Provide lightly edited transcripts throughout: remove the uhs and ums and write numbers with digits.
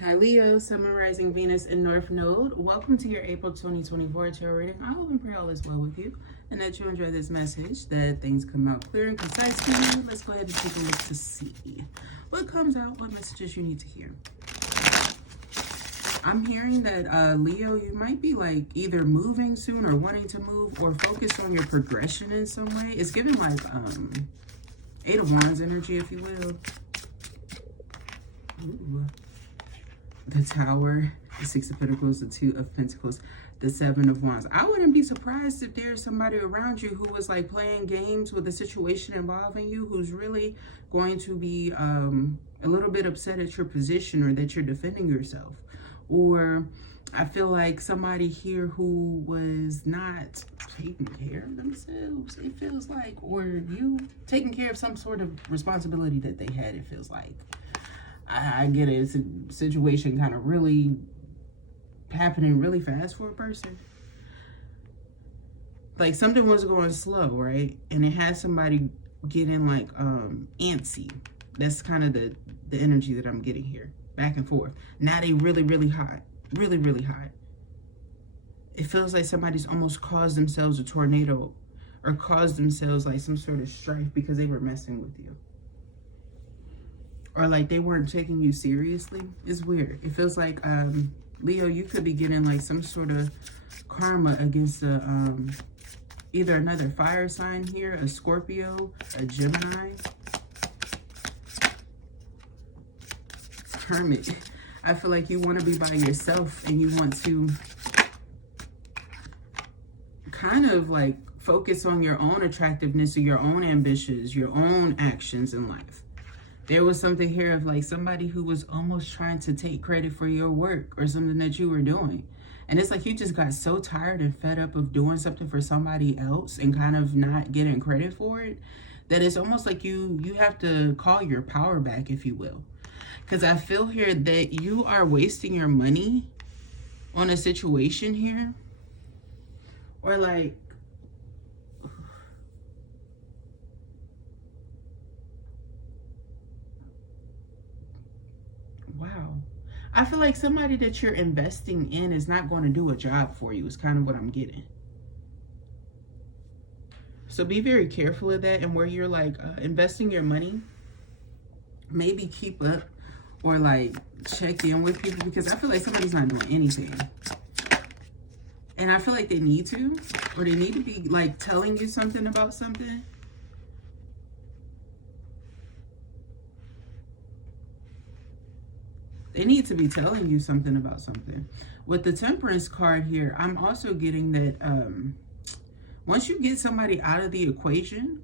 Hi Leo, Sun, Rising, Venus, and North Node. Welcome to your April 2024 tarot reading. I hope and pray all is well with you and that you enjoy this message, that things come out clear and concise for you. Let's go ahead and take a look to see what comes out, what messages you need to hear. I'm hearing that Leo, you might be like either moving soon or wanting to move or focus on your progression in some way. It's giving like Eight of Wands energy, if you will. Ooh. The Tower, the Six of Pentacles, the Two of Pentacles, the Seven of Wands. I wouldn't be surprised if there's somebody around you who was like playing games with a situation involving you, who's really going to be a little bit upset at your position or that you're defending yourself. Or I feel like somebody here who was not taking care of themselves, it feels like, or you taking care of some sort of responsibility that they had, it feels like. I get it. It's a situation kind of really happening really fast for a person. Like something was going slow, right? And it had somebody getting like antsy. That's kind of the energy that I'm getting here. Back and forth. Now they really hot. Really hot. It feels like somebody's almost caused themselves a tornado or caused themselves like some sort of strife because they were messing with you. Or like they weren't taking you seriously. It's weird. It feels like, Leo, you could be getting like some sort of karma against either another fire sign here, a Scorpio, a Gemini. Hermit. I feel like you want to be by yourself and you want to kind of like focus on your own attractiveness or your own ambitions, your own actions in life. There was something here of like somebody who was almost trying to take credit for your work or something that you were doing. And it's like you just got so tired and fed up of doing something for somebody else and kind of not getting credit for it, that it's almost like you have to call your power back, if you will. Because I feel here that you are wasting your money on a situation here. Or like, wow. I feel like somebody that you're investing in is not going to do a job for you is kind of what I'm getting. So be very careful of that, and where you're like investing your money, maybe keep up or like check in with people, because I feel like somebody's not doing anything. And I feel like they need to, or they need to be like telling you something about something. They need to be telling you something about something. With the Temperance card here, I'm also getting that once you get somebody out of the equation,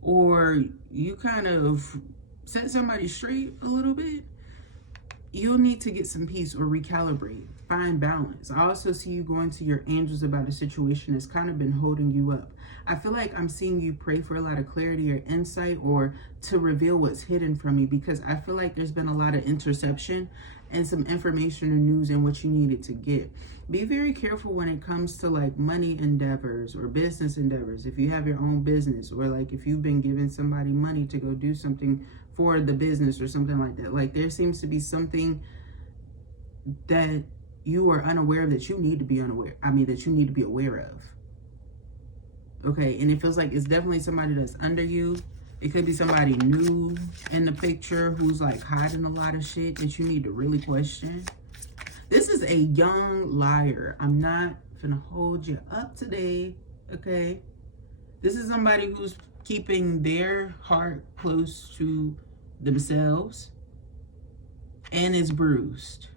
or you kind of set somebody straight a little bit, you'll need to get some peace or recalibrate, find balance. I also see you going to your angels about a situation that's kind of been holding you up. I feel like I'm seeing you pray for a lot of clarity or insight, or to reveal what's hidden from you, because I feel like there's been a lot of interception and some information or news and what you needed to get. Be very careful when it comes to like money endeavors or business endeavors. If you have your own business, or like if you've been giving somebody money to go do something for the business or something like that, like there seems to be something that you are unaware of that you need to be that you need to be aware of. Okay, and it feels like it's definitely somebody that's under you. It could be somebody new in the picture who's like hiding a lot of shit that you need to really question. This is a young liar. I'm not gonna hold you up today, okay? This is somebody who's keeping their heart close to themselves and is bruised.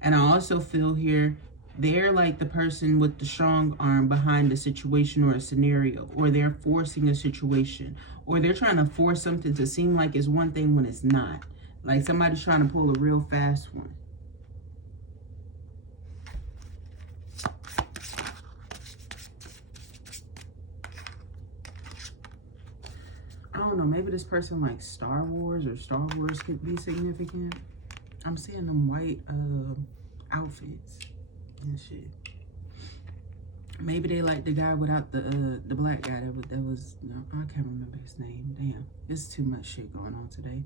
And I also feel here, they're like the person with the strong arm behind a situation or a scenario, or they're forcing a situation, or they're trying to force something to seem like it's one thing when it's not. Like somebody's trying to pull a real fast one. I don't know, maybe this person likes Star Wars, or Star Wars could be significant. I'm seeing them white outfits and shit. Maybe they like the guy without the black guy that was no, I can't remember his name. Damn, it's too much shit going on today.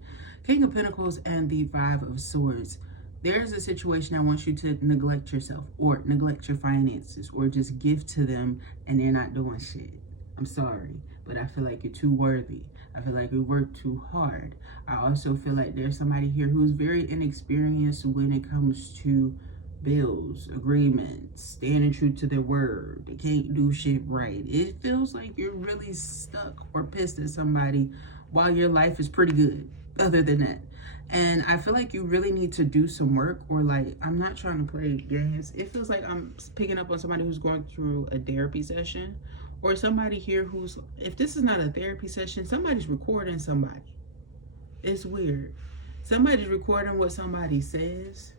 King of Pentacles and the Five of Swords. There's a situation that wants you to neglect yourself or neglect your finances or just give to them and they're not doing shit. I'm sorry, but I feel like you're too worthy. I feel like you work too hard. I also feel like there's somebody here who's very inexperienced when it comes to bills, agreements, standing true to their word. They can't do shit right. It feels like you're really stuck or pissed at somebody while your life is pretty good other than that. And I feel like you really need to do some work, or like, I'm not trying to play games. It feels like I'm picking up on somebody who's going through a therapy session, or somebody here who's, if this is not a therapy session, somebody's recording somebody. It's weird. Somebody's recording what somebody says.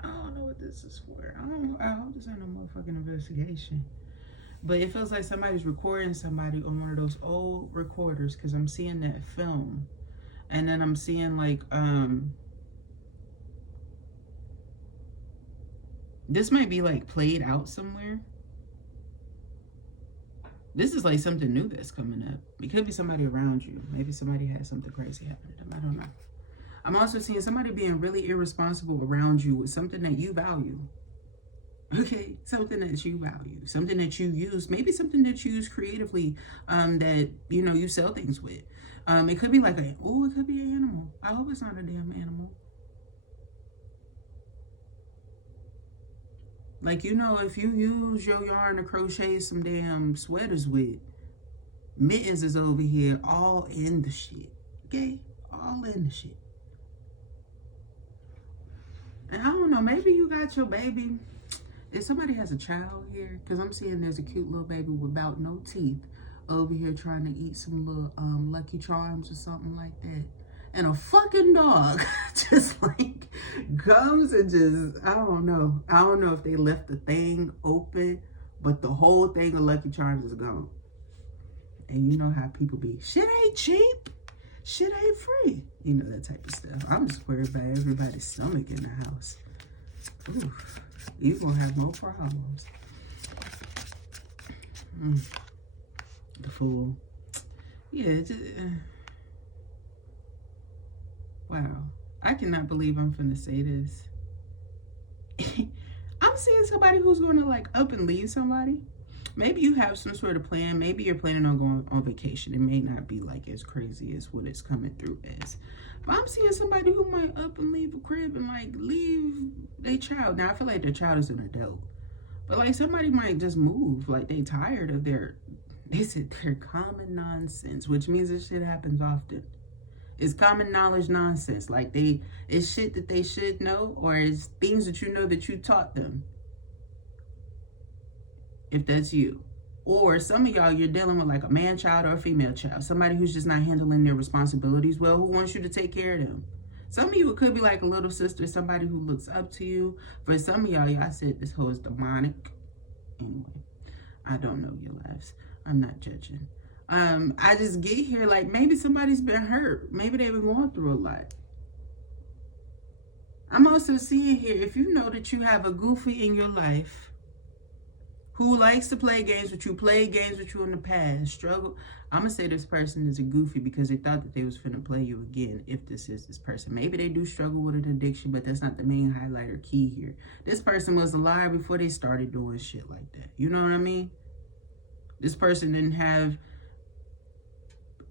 I don't know what this is for. I hope this ain't no motherfucking investigation. But it feels like somebody's recording somebody on one of those old recorders, because I'm seeing that film. And then I'm seeing like, this might be like played out somewhere. This is like something new that's coming up. It could be somebody around you. Maybe somebody has something crazy happen to them. I don't know. I'm also seeing somebody being really irresponsible around you with something that you value. Okay, something that you value, something that you use, maybe something that you use creatively, that, you know, you sell things with. It could be like it could be an animal. I hope it's not a damn animal. Like, you know, if you use your yarn to crochet some damn sweaters with, Mittens is over here all in the shit. Okay? All in the shit. And I don't know, maybe you got your baby. If somebody has a child here, because I'm seeing there's a cute little baby without no teeth over here trying to eat some little Lucky Charms or something like that. And a fucking dog just like comes and just, I don't know. I don't know if they left the thing open, but the whole thing of Lucky Charms is gone. And you know how people be, shit ain't cheap, shit ain't free. You know, that type of stuff. I'm just worried about everybody's stomach in the house. Oof. You're gonna have more problems. The Fool. Yeah, wow. I cannot believe I'm finna say this. I'm seeing somebody who's gonna like up and leave somebody. Maybe you have some sort of plan. Maybe you're planning on going on vacation. It may not be like as crazy as what it's coming through as. But I'm seeing somebody who might up and leave a crib and like leave their child. Now I feel like their child is an adult. But like somebody might just move. Like they tired of their common nonsense, which means this shit happens often. It's common knowledge nonsense. Like it's shit that they should know, or it's things that you know that you taught them. If that's you. Or some of y'all, you're dealing with like a man child or a female child. Somebody who's just not handling their responsibilities well, who wants you to take care of them. Some of you, it could be like a little sister, somebody who looks up to you. For some of y'all said this hoe is demonic. Anyway, I don't know your lives. I'm not judging. I just get here like maybe somebody's been hurt. Maybe they've been going through a lot. I'm also seeing here, if you know that you have a goofy in your life who likes to play games with you, played games with you in the past, struggle. I'm going to say this person is a goofy because they thought that they was finna play you again if this is this person. Maybe they do struggle with an addiction, but that's not the main highlight or key here. This person was a liar before they started doing shit like that. You know what I mean? This person didn't have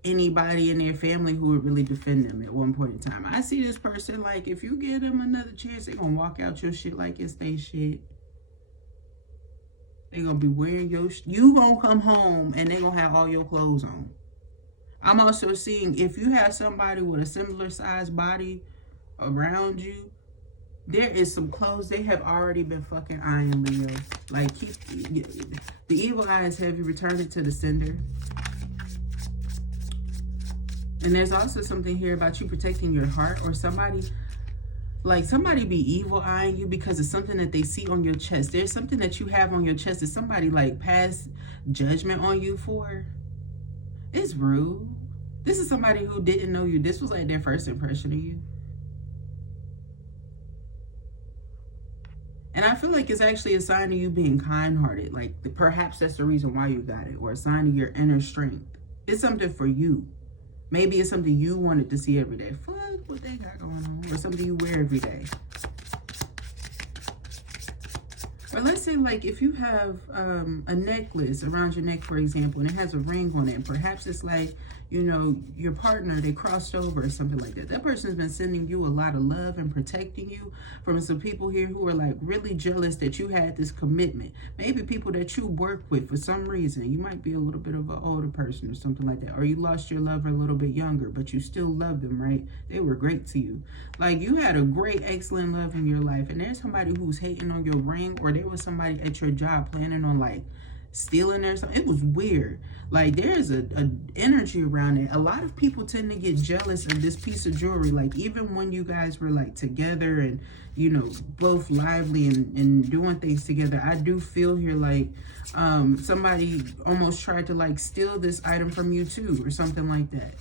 anybody in their family who would really defend them at one point in time. I see this person like, if you give them another chance, they're going to walk out your shit like it's their shit. They're going to be wearing your you going to come home and they're going to have all your clothes on. I'm also seeing if you have somebody with a similar size body around you, there is some clothes they have already been fucking eyeing, Leo. Like, keep the evil eyes, have you returned it to the sender. And there's also something here about you protecting your heart, or somebody be evil eyeing you because of something that they see on your chest. There's something that you have on your chest that somebody like passed judgment on you for. It's rude. This is somebody who didn't know you. This was like their first impression of you. And I feel like it's actually a sign of you being kind-hearted. Like, perhaps that's the reason why you got it, or a sign of your inner strength. It's something for you. Maybe it's something you wanted to see every day. Fuck what they got going on. Or something you wear every day. Or let's say, like, if you have a necklace around your neck, for example, and it has a ring on it, and perhaps it's like, you know, your partner, they crossed over or something like that. That person's been sending you a lot of love and protecting you from some people here who are, like, really jealous that you had this commitment. Maybe people that you work with for some reason. You might be a little bit of an older person or something like that. Or you lost your lover a little bit younger, but you still love them, right? They were great to you. Like, you had a great, excellent love in your life, and there's somebody who's hating on your ring, or there was somebody at your job planning on, like, stealing or something. It was weird. Like, there's a energy around it. A lot of people tend to get jealous of this piece of jewelry. Like, even when you guys were, like, together and, you know, both lively and doing things together, I do feel here like somebody almost tried to, like, steal this item from you too, or something like that.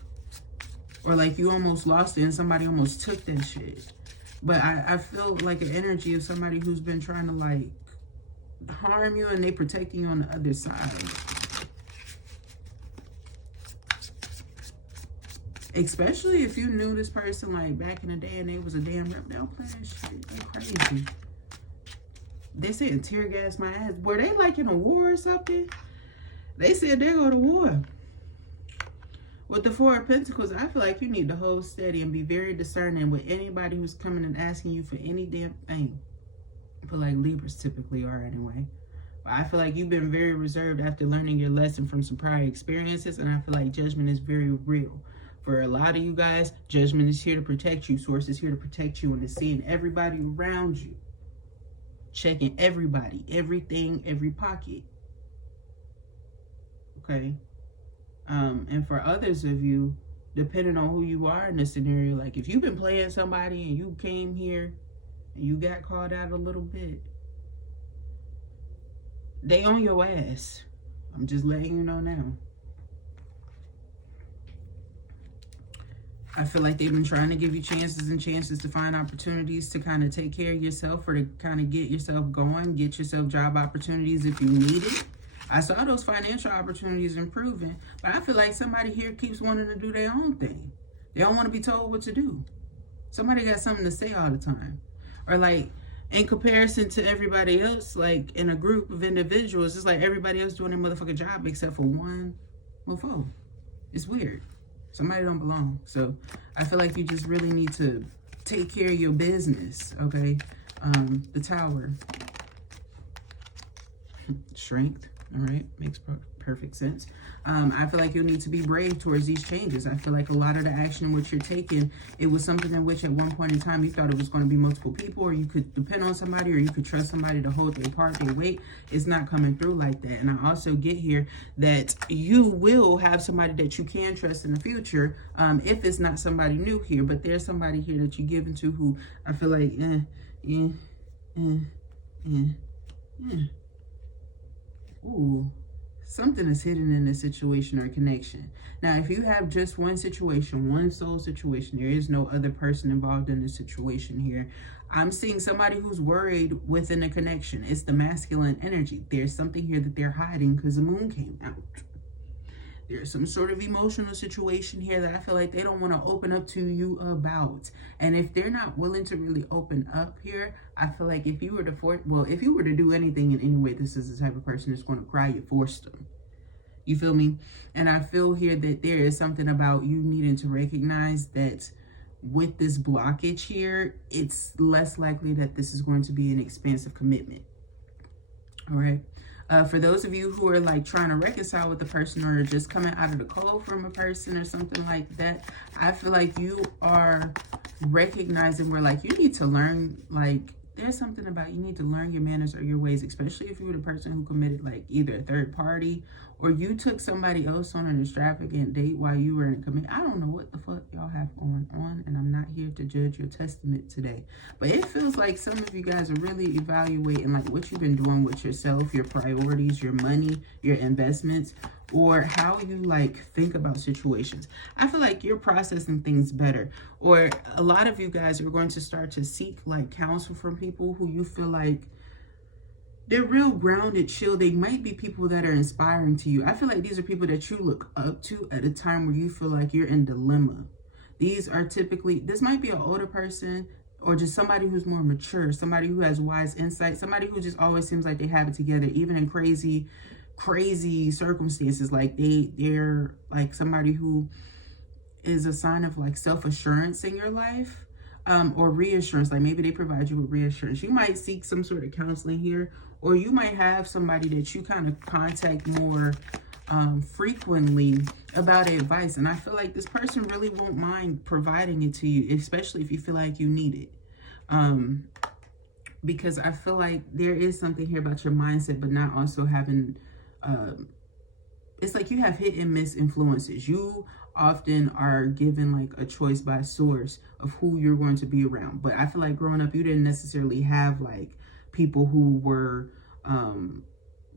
Or like you almost lost it and somebody almost took that shit. But I feel like an energy of somebody who's been trying to, like, harm you, and they protecting you on the other side. Especially if you knew this person, like, back in the day and they was a damn rep. They don't play that shit. They're crazy. They said tear gas my ass. Were they, like, in a war or something? They said they go to war. With the Four of Pentacles, I feel like you need to hold steady and be very discerning with anybody who's coming and asking you for any damn thing. I feel like Libras typically are anyway. But I feel like you've been very reserved after learning your lesson from some prior experiences, and I feel like judgment is very real. For a lot of you guys, judgment is here to protect you. Source is here to protect you, and is seeing everybody around you. Checking everybody, everything, every pocket. Okay? And for others of you, depending on who you are in this scenario, like if you've been playing somebody and you came here and you got called out a little bit, they on your ass. I'm just letting you know now. I feel like they've been trying to give you chances and chances to find opportunities to kind of take care of yourself, or to kind of get yourself going, get yourself job opportunities if you need it. I saw those financial opportunities improving, but I feel like somebody here keeps wanting to do their own thing. They don't want to be told what to do. Somebody got something to say all the time. Or like, in comparison to everybody else, like in a group of individuals, it's like everybody else doing their motherfucking job except for one mofo. It's weird. Somebody don't belong. So I feel like you just really need to take care of your business, okay? The Tower. Strength. All right, makes perfect sense. I feel like you'll need to be brave towards these changes. I feel like a lot of the action which you're taking, it was something in which at one point in time you thought it was going to be multiple people, or you could depend on somebody, or you could trust somebody to hold their part, their weight. It's not coming through like that. And I also get here that you will have somebody that you can trust in the future, if it's not somebody new here, but there's somebody here that you're giving to who I feel like, ooh, something is hidden in this situation or connection. Now, if you have just one situation, one soul situation, there is no other person involved in this situation here. I'm seeing somebody who's worried within a connection. It's the masculine energy. There's something here that they're hiding because the moon came out. There's some sort of emotional situation here that I feel like they don't want to open up to you about. And if they're not willing to really open up here, I feel like if you were to do anything in any way, this is the type of person that's going to cry. You forced them. You feel me? And I feel here that there is something about you needing to recognize that with this blockage here, it's less likely that this is going to be an expansive commitment. All right. For those of you who are like trying to reconcile with the person, or just coming out of the cold from a person or something like that, I feel like you are recognizing where like you need to learn, like there's something about you need to learn your manners or your ways, especially if you were the person who committed like either a third party, or you took somebody else on an extravagant date while you were in commit. I don't know what the fuck y'all have going on, and I'm not here to judge your testament today. But it feels like some of you guys are really evaluating like what you've been doing with yourself, your priorities, your money, your investments, or how you like think about situations. I feel like you're processing things better. Or a lot of you guys are going to start to seek like counsel from people who you feel like They're real grounded, chill. They might be people that are inspiring to you. I feel like these are people that you look up to at a time where you feel like you're in dilemma. These are typically, this might be an older person or just somebody who's more mature, somebody who has wise insight, somebody who just always seems like they have it together, even in crazy circumstances. Like they're like somebody who is a sign of like self-assurance in your life. Or reassurance, like maybe they provide you with reassurance. You might seek some sort of counseling here, or you might have somebody that you kind of contact more frequently about advice. And I feel like this person really won't mind providing it to you, especially if you feel like you need it. Because I feel like there is something here about your mindset, but not also having, it's like you have hit and miss influences. You often are given like a choice by source of who you're going to be around. But I feel like growing up, you didn't necessarily have like people who were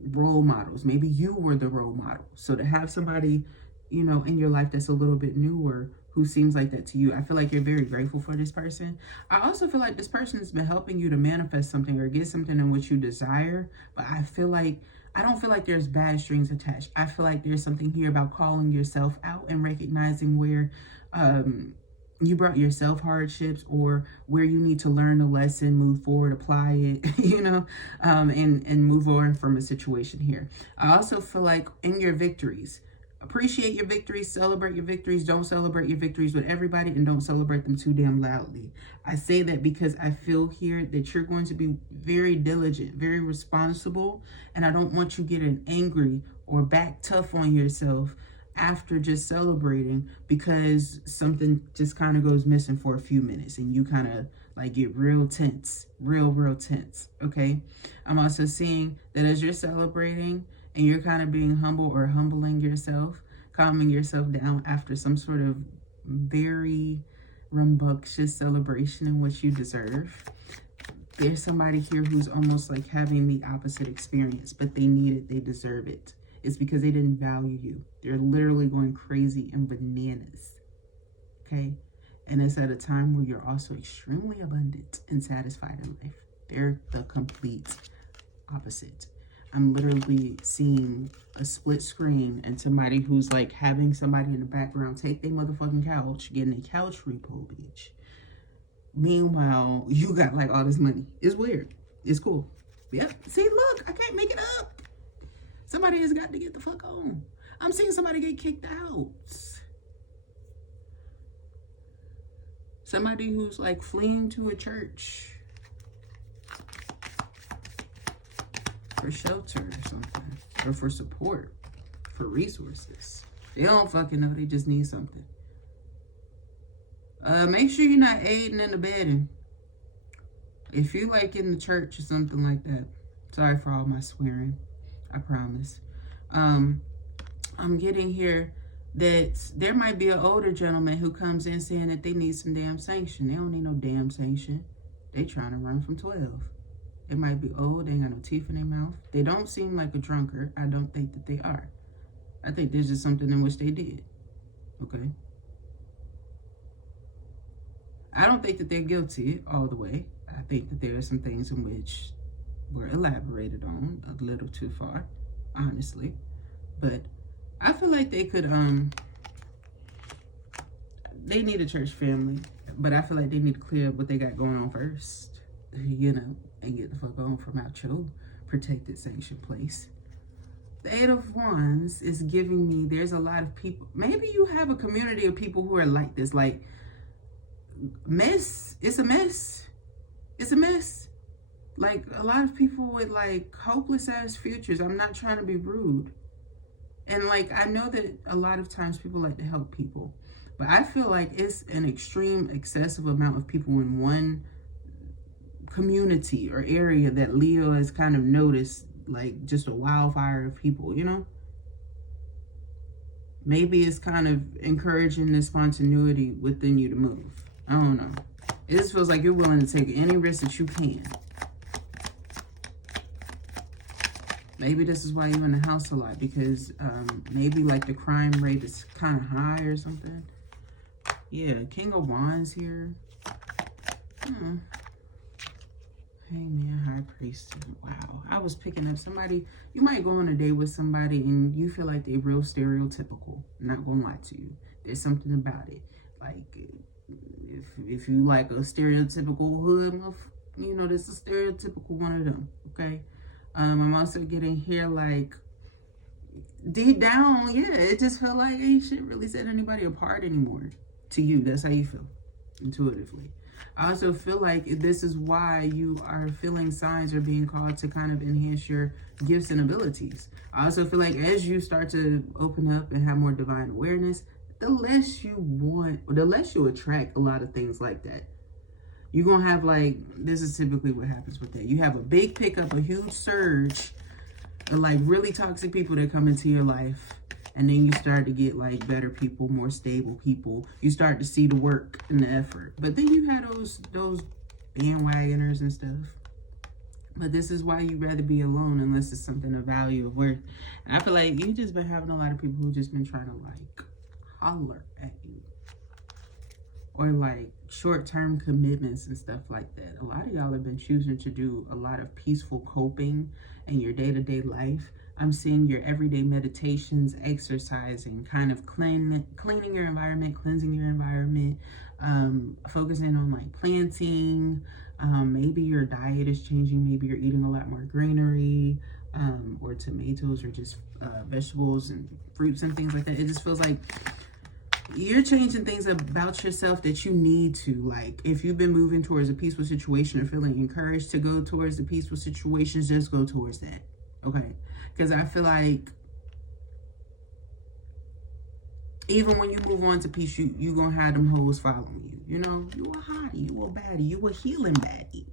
role models. Maybe you were the role model. So to have somebody, you know, in your life that's a little bit newer who seems like that to you, I feel like you're very grateful for this person. I also feel like this person has been helping you to manifest something or get something in which you desire. But I don't feel like there's bad strings attached. I feel like there's something here about calling yourself out and recognizing where you brought yourself hardships, or where you need to learn a lesson, move forward, apply it, you know, and move on from a situation here. I also feel like in your victories, appreciate your victories, celebrate your victories. Don't celebrate your victories with everybody, and don't celebrate them too damn loudly. I say that because I feel here that you're going to be very diligent, very responsible, and I don't want you getting angry or back tough on yourself after just celebrating because something just kind of goes missing for a few minutes and you kind of like get real tense, real tense, okay? I'm also seeing that as you're celebrating and you're kind of being humble or humbling yourself, calming yourself down after some sort of very rambunctious celebration in which you deserve, there's somebody here who's almost like having the opposite experience, but they need it, they deserve it. It's because they didn't value you. They're literally going crazy and bananas, okay? And it's at a time where you're also extremely abundant and satisfied in life. They're the complete opposite. I'm literally seeing a split screen and somebody who's like having somebody in the background take their motherfucking couch, getting a couch repo, bitch. Meanwhile, you got like all this money. It's weird. It's cool. Yeah. See, look, I can't make it up. Somebody has got to get the fuck on. I'm seeing somebody get kicked out. Somebody who's like fleeing to a church for shelter or something, or for support, for resources. They don't fucking know, they just need something. Make sure you're not aiding and abetting. If you like in the church or something like that, sorry for all my swearing, I promise. I'm getting here that there might be an older gentleman who comes in saying that they need some damn sanction. They don't need no damn sanction. They trying to run from 12. They might be old, they ain't got no teeth in their mouth. They don't seem like a drunkard. I don't think that they are. I think there's just something in which they did. Okay? I don't think that they're guilty all the way. I think that there are some things in which were elaborated on a little too far, honestly. But I feel like they could, they need a church family, but I feel like they need to clear up what they got going on first, you know, and get the fuck on from out your protected sanctioned place. The Eight of Wands is giving me, there's a lot of people, maybe you have a community of people who are like this, like, mess, it's a mess. It's a mess. Like, a lot of people with, like, hopeless ass futures. I'm not trying to be rude. And, like, I know that a lot of times people like to help people. But I feel like it's an extreme, excessive amount of people in one community or area that Leo has kind of noticed, like, just a wildfire of people, you know? Maybe it's kind of encouraging the spontaneity within you to move. I don't know. It just feels like you're willing to take any risk that you can. Maybe this is why you're in the house a lot, because maybe like the crime rate is kind of high or something. Yeah, King of Wands here. Hangman, High Priest. Wow. I was picking up somebody. You might go on a date with somebody and you feel like they're real stereotypical. I'm not going to lie to you. There's something about it. Like, if you like a stereotypical hood, you know, this is a stereotypical one of them, okay? I'm also getting here, like, deep down, yeah, it just felt like ain't shit really set anybody apart anymore. To you, that's how you feel, intuitively. I also feel like this is why you are feeling signs are being called to kind of enhance your gifts and abilities. I also feel like as you start to open up and have more divine awareness, the less you want, or the less you attract a lot of things like that. You're going to have, like, this is typically what happens with that. You have a big pickup, a huge surge of, like, really toxic people that come into your life. And then you start to get, like, better people, more stable people. You start to see the work and the effort. But then you have those bandwagoners and stuff. But this is why you'd rather be alone unless it's something of value, of worth. And I feel like you just been having a lot of people who just been trying to, like, holler at you. Or, like, short-term commitments and stuff like that. A lot of y'all have been choosing to do a lot of peaceful coping in your day-to-day life. I'm seeing your everyday meditations, exercising, kind of cleaning your environment, cleansing your environment, focusing on, like, planting. Maybe your diet is changing. Maybe you're eating a lot more greenery, or tomatoes, or just vegetables and fruits and things like that. It just feels like you're changing things about yourself that you need to. Like, if you've been moving towards a peaceful situation or feeling encouraged to go towards the peaceful situations, just go towards that, okay? Because I feel like even when you move on to peace, you gonna have them hoes following you. You know, you a hottie, you a baddie, you a healing baddie.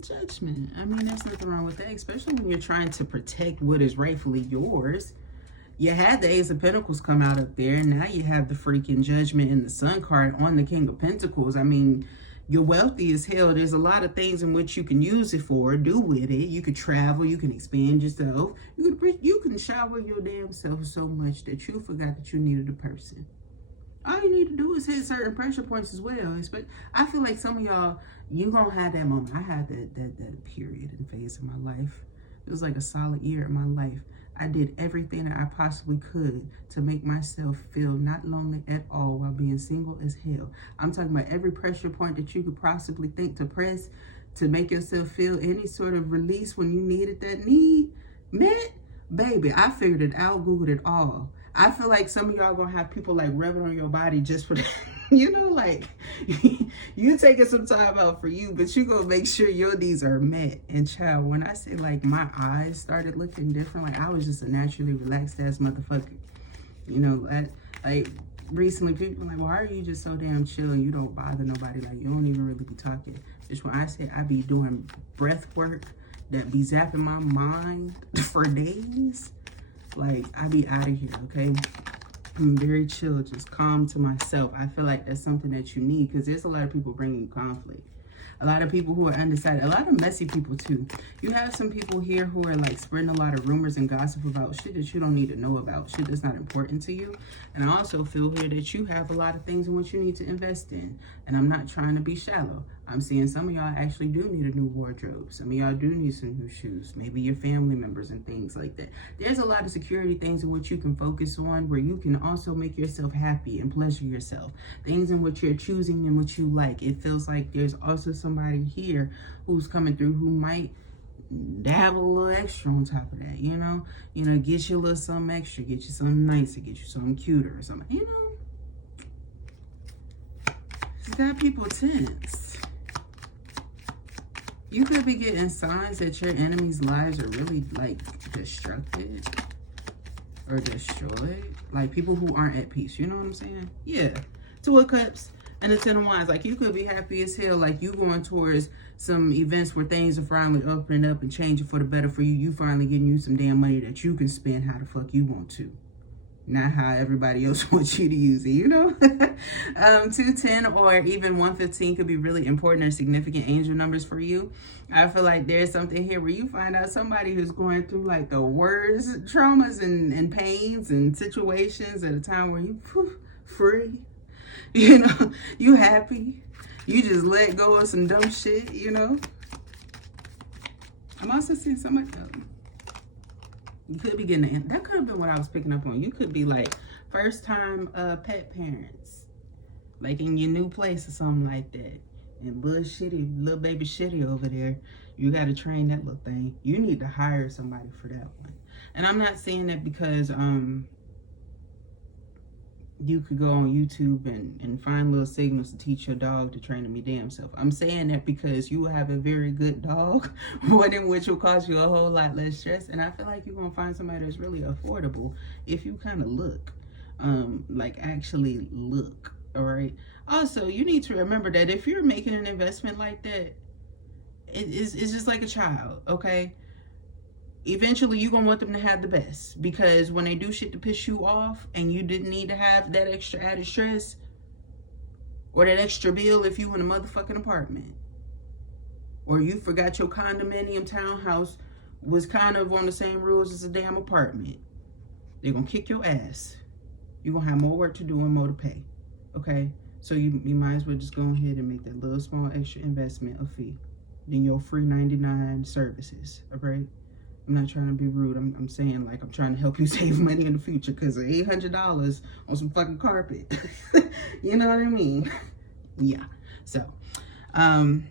Judgment. I mean, there's nothing wrong with that, especially when you're trying to protect what is rightfully yours. You had the Ace of Pentacles come out up there, and now you have the freaking Judgment and the Sun card on the King of Pentacles. I mean, you're wealthy as hell. There's a lot of things in which you can use it for, do with it. You could travel, you can expand yourself. You can shower your damn self so much that you forgot that you needed a person. All you need to do is hit certain pressure points as well. I feel like some of y'all, you're going to have that moment. I had that period and phase in my life. It was like a solid year in my life. I did everything that I possibly could to make myself feel not lonely at all while being single as hell. I'm talking about every pressure point that you could possibly think to press to make yourself feel any sort of release when you needed that need met. Baby, I figured it out, Googled it all. I feel like some of y'all gonna have people, like, rubbing on your body just for that. You know, like, you taking some time out for you, but you gonna make sure your needs are met. And child, when I say, like, my eyes started looking different, like, I was just a naturally relaxed ass motherfucker. You know, like, recently people were like, why are you just so damn chill and you don't bother nobody? Like, you don't even really be talking. Just when I say I be doing breath work that be zapping my mind for days, like, I be out of here, okay? I'm very chill, just calm to myself. I feel like that's something that you need, because there's a lot of people bringing conflict. A lot of people who are undecided. A lot of messy people, too. You have some people here who are, like, spreading a lot of rumors and gossip about shit that you don't need to know about. Shit that's not important to you. And I also feel here that you have a lot of things in which you need to invest in. And I'm not trying to be shallow. I'm seeing some of y'all actually do need a new wardrobe. Some of y'all do need some new shoes. Maybe your family members and things like that. There's a lot of security things in which you can focus on, where you can also make yourself happy and pleasure yourself. Things in which you're choosing and which you like. It feels like there's also somebody here who's coming through who might dabble a little extra on top of that, you know? You know, get you a little something extra, get you something nicer, get you something cuter or something, you know? It's got people tense. You could be getting signs that your enemies' lives are really, like, destructed or destroyed. Like, people who aren't at peace, you know what I'm saying? Yeah. Two of Cups and the Ten of Wands. Like, you could be happy as hell. Like, you going towards some events where things are finally opening up and changing for the better for you. You finally getting you some damn money that you can spend how the fuck you want to. Not how everybody else wants you to use it, you know? 210 or even 115 could be really important or significant angel numbers for you. I feel like there's something here where you find out somebody who's going through, like, the worst traumas and pains and situations at a time where you free, you know, you happy. You just let go of some dumb shit, you know? I'm also seeing somebody else. You could be getting that could have been what I was picking up on. You could be like first time pet parents, like in your new place or something like that. And little baby shitty over there. You got to train that little thing. You need to hire somebody for that one. And I'm not saying that because you could go on YouTube and find little signals to teach your dog to train to be damn self. I'm saying that because you have a very good dog, one in which will cause you a whole lot less stress. And I feel like you're going to find somebody that's really affordable if you kind of look, like actually look, all right? Also, you need to remember that if you're making an investment like that, it's just like a child, okay? Eventually you're gonna want them to have the best, because when they do shit to piss you off and you didn't need to have that extra added stress or that extra bill if you in a motherfucking apartment, or you forgot your condominium townhouse was kind of on the same rules as a damn apartment, they're gonna kick your ass. You're gonna have more work to do and more to pay, okay? So you might as well just go ahead and make that little small extra investment a fee than your free 99 services, all right? I'm not trying to be rude. I'm saying, like, I'm trying to help you save money in the future, because of $800 on some fucking carpet. You know what I mean? Yeah. So, I'm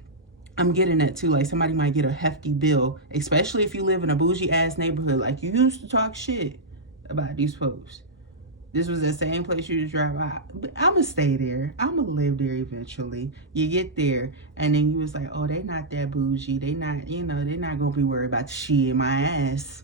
getting that too. Like, somebody might get a hefty bill, especially if you live in a bougie ass neighborhood. Like, you used to talk shit about these folks. This was the same place you just drive out. But I'm going to stay there. I'm going to live there eventually. You get there, and then you was like, oh, they not that bougie. They not, you know, they not going to be worried about shit in my ass.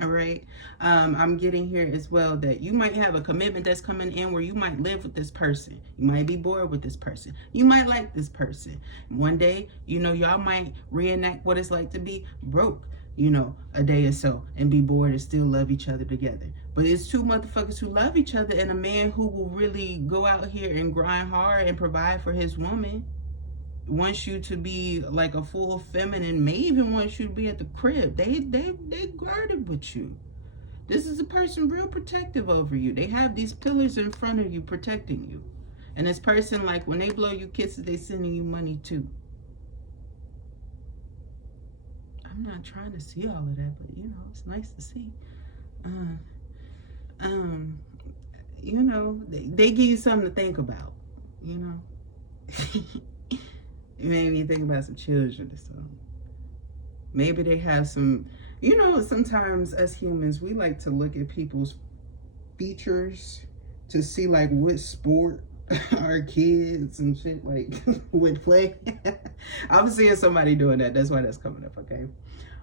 All right. I'm getting here as well that you might have a commitment that's coming in where you might live with this person. You might be bored with this person. You might like this person. One day, you know, y'all might reenact what it's like to be broke, you know, a day or so, and be bored and still love each other together. But it's two motherfuckers who love each other, and a man who will really go out here and grind hard and provide for his woman, wants you to be like a full feminine, may even want you to be at the crib. They guarded with you. This is a person real protective over you. They have these pillars in front of you protecting you. And this person, like, when they blow you kisses, they sending you money too. I'm not trying to see all of that, but you know, it's nice to see. You know, they give you something to think about, you know. It made me think about some children or something. Maybe they have some, you know, sometimes as humans, we like to look at people's features to see like what sport our kids and shit like would play. I'm seeing somebody doing that. That's why that's coming up, okay?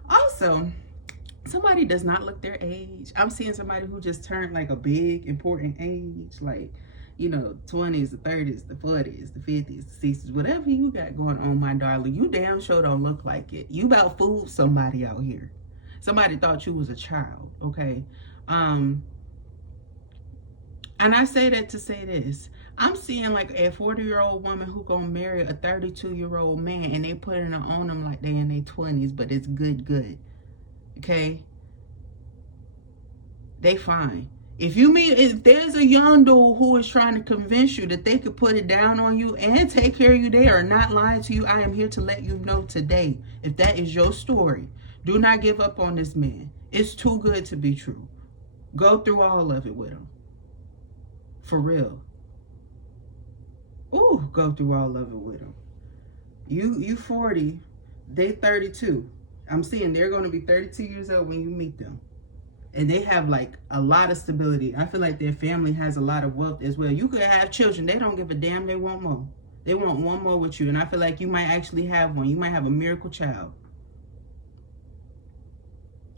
Also, somebody does not look their age. I'm seeing somebody who just turned like a big, important age, like, you know, 20s, the 30s, the 40s, the 50s, the 60s, whatever you got going on, my darling, you damn sure don't look like it. You about fooled somebody out here. Somebody thought you was a child, okay? And I say that to say this. I'm seeing like a 40-year-old woman who gonna marry a 32-year-old man, and they putting it on them like they in their 20s, but it's good. Okay? They fine. If there's a young dude who is trying to convince you that they could put it down on you and take care of you, they are not lying to you. I am here to let you know today. If that is your story, do not give up on this man. It's too good to be true. Go through all of it with him. For real. Ooh, go through all of it with him. You 40, they 32. I'm seeing they're going to be 32 years old when you meet them. And they have like a lot of stability. I feel like their family has a lot of wealth as well. You could have children. They don't give a damn. They want more. They want one more with you. And I feel like you might actually have one. You might have a miracle child.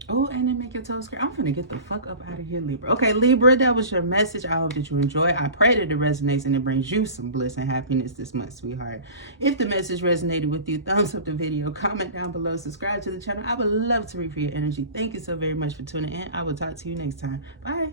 Oh, and then make your toes curl. I'm finna get the fuck up out of here, Libra. Okay, Libra, that was your message. I hope that you enjoy. I pray that it resonates and it brings you some bliss and happiness this month, sweetheart. If the message resonated with you, thumbs up the video, comment down below, subscribe to the channel. I would love to read for your energy. Thank you so very much for tuning in. I will talk to you next time. Bye.